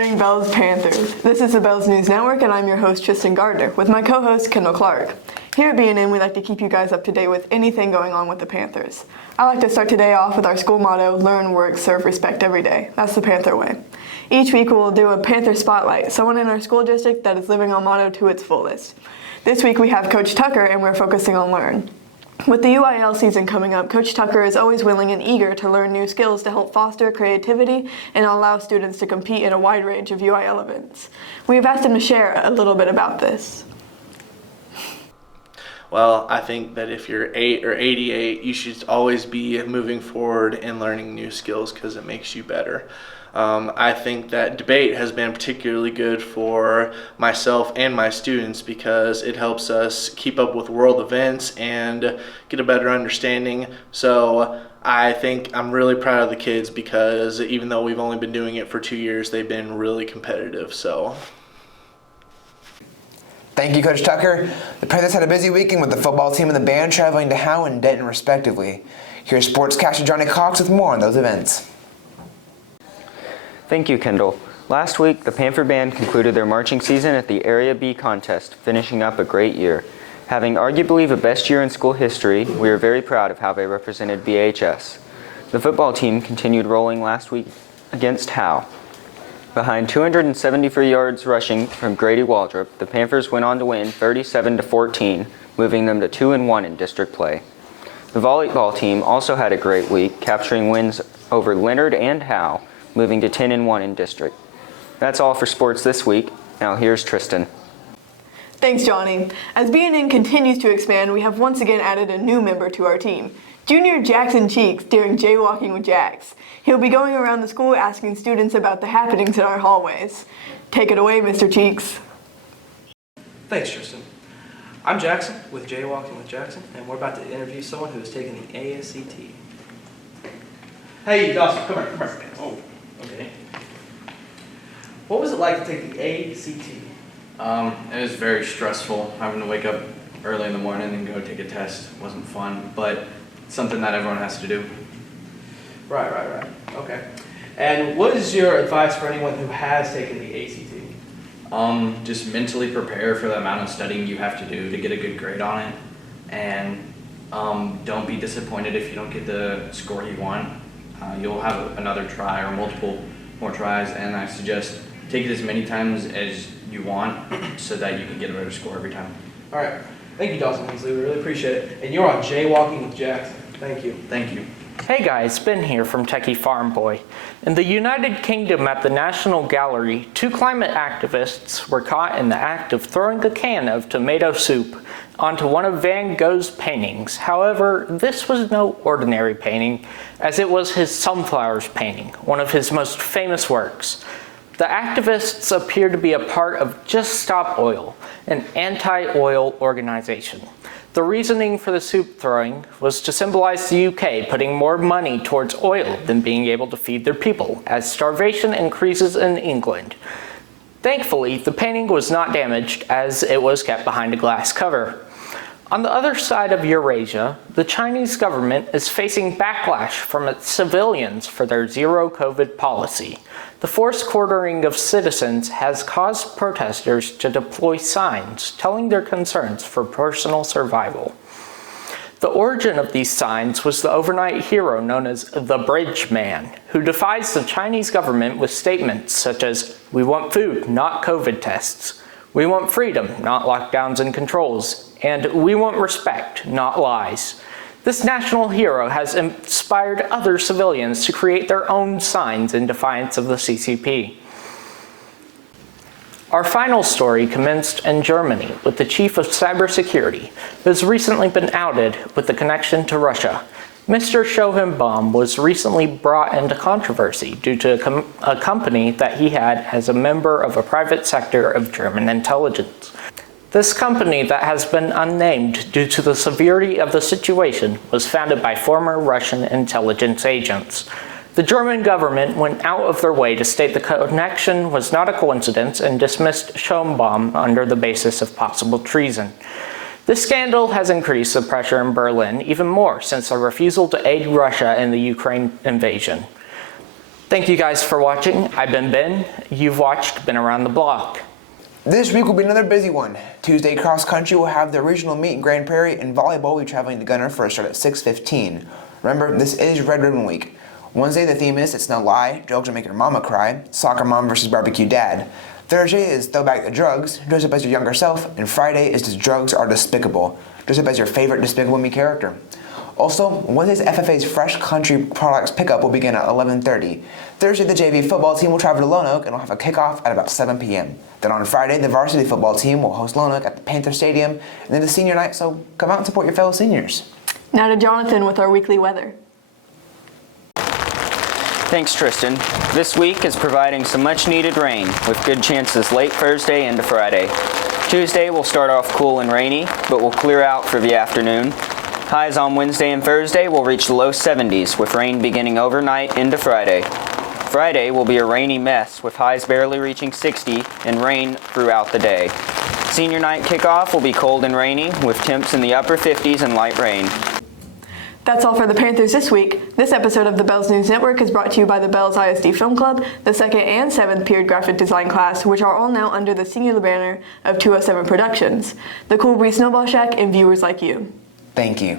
morning, Bells Panthers. This is the Bells News Network, and I'm your host, Tristan Gardner, with my co-host, Kendall Clark. Here at BNN, we like to keep you guys up to date with anything going on with the Panthers. I like to start today off with our school motto, learn, work, serve, respect every day. That's the Panther way. Each week, we'll do a Panther Spotlight, someone in our school district that is living our motto to its fullest. This week, we have Coach Tucker, and we're focusing on learn. With the UIL season coming up, Coach Tucker is always willing and eager to learn new skills to help foster creativity and allow students to compete in a wide range of UIL events. We have asked him to share a little bit about this. Well, I think that if you're 8 or 88, you should always be moving forward and learning new skills because it makes you better. I think that debate has been particularly good for myself and my students because it helps us keep up with world events and get a better understanding. So I think I'm really proud of the kids because even though we've only been doing it for 2 years, they've been really competitive. So. Thank you, Coach Tucker. The Panthers had a busy weekend with the football team and the band traveling to Howe and Denton, respectively. Here's sportscaster Johnny Cox with more on those events. Thank you, Kendall. Last week, the Panther Band concluded their marching season at the Area B contest, finishing up a great year. Having arguably the best year in school history, we are very proud of how they represented BHS. The football team continued rolling last week against Howe. Behind 273 yards rushing from Grady Waldrop, the Panthers went on to win 37-14, moving them to 2-1 in district play. The volleyball team also had a great week, capturing wins over Leonard and Howe, moving to 10-1 in district. That's all for sports this week. Now here's Tristan. Thanks, Johnny. As BNN continues to expand, we have once again added a new member to our team, Junior Jackson Cheeks during Jaywalking with Jax. He'll be going around the school asking students about the happenings in our hallways. Take it away, Mr. Cheeks. Thanks, Tristan. I'm Jackson with Jaywalking with Jackson, and we're about to interview someone who has taken the ASCT. Hey, Dawson, come here. Oh, okay. What was it like to take the ACT? It was very stressful. Having to wake up early in the morning and go take a test wasn't fun, but it's something that everyone has to do. Right. Okay. And what is your advice for anyone who has taken the ACT? Just mentally prepare for the amount of studying you have to do to get a good grade on it, and don't be disappointed if you don't get the score you want. You'll have another try or multiple more tries, and I suggest take it as many times as you want so that you can get a better score every time. All right. Thank you, Dawson Hensley. We really appreciate it. And you're on Jaywalking with Jackson. Thank you. Thank you. Hey guys, Ben here from Techie Farm Boy. In the United Kingdom at the National Gallery, 2 climate activists were caught in the act of throwing a can of tomato soup onto one of Van Gogh's paintings. However, this was no ordinary painting, as it was his Sunflowers painting, one of his most famous works. The activists appear to be a part of Just Stop Oil, an anti-oil organization. The reasoning for the soup throwing was to symbolize the UK putting more money towards oil than being able to feed their people, as starvation increases in England. Thankfully, the painting was not damaged as it was kept behind a glass cover. On the other side of Eurasia, the Chinese government is facing backlash from its civilians for their zero-COVID policy. The forced quartering of citizens has caused protesters to deploy signs telling their concerns for personal survival. The origin of these signs was the overnight hero known as the Bridge Man, who defies the Chinese government with statements such as, "We want food, not COVID tests. We want freedom, not lockdowns and controls. And we want respect, not lies." This national hero has inspired other civilians to create their own signs in defiance of the CCP. Our final story commenced in Germany with the chief of cybersecurity, who has recently been outed with a connection to Russia. Mr. Schoenbaum was recently brought into controversy due to a company that he had as a member of a private sector of German intelligence. This company that has been unnamed due to the severity of the situation was founded by former Russian intelligence agents. The German government went out of their way to state the connection was not a coincidence and dismissed Schoenbaum under the basis of possible treason. This scandal has increased the pressure in Berlin even more since the refusal to aid Russia in the Ukraine invasion. Thank you guys for watching. I've been Ben. You've watched Been Around the Block. This week will be another busy one. Tuesday cross country will have the regional meet in Grand Prairie, and volleyball will be traveling to Gunner for a start at 6:15. Remember, this is Red Ribbon Week. Wednesday the theme is It's No Lie, Jokes Will Make Your Mama Cry, Soccer Mom versus Barbecue Dad. Thursday is Throwback the Drugs, dress up as your younger self, and Friday is Does Drugs Are Despicable, dress up as your favorite Despicable Me character. Also, Wednesday's FFA's Fresh Country Products pickup will begin at 11:30. Thursday, the JV football team will travel to Lone Oak and will have a kickoff at about 7 p.m. Then on Friday, the varsity football team will host Lone Oak at the Panther Stadium, and then the senior night, so come out and support your fellow seniors. Now to Jonathan with our weekly weather. Thanks, Tristan. This week is providing some much-needed rain, with good chances late Thursday into Friday. Tuesday will start off cool and rainy, but will clear out for the afternoon. Highs on Wednesday and Thursday will reach the low 70s, with rain beginning overnight into Friday. Friday will be a rainy mess, with highs barely reaching 60 and rain throughout the day. Senior night kickoff will be cold and rainy, with temps in the upper 50s and light rain. That's all for the Panthers this week. This episode of the Bells News Network is brought to you by the Bells ISD Film Club, the 2nd and 7th period graphic design class, which are all now under the singular banner of 207 Productions, the Cool Breeze Snowball Shack, and viewers like you. Thank you.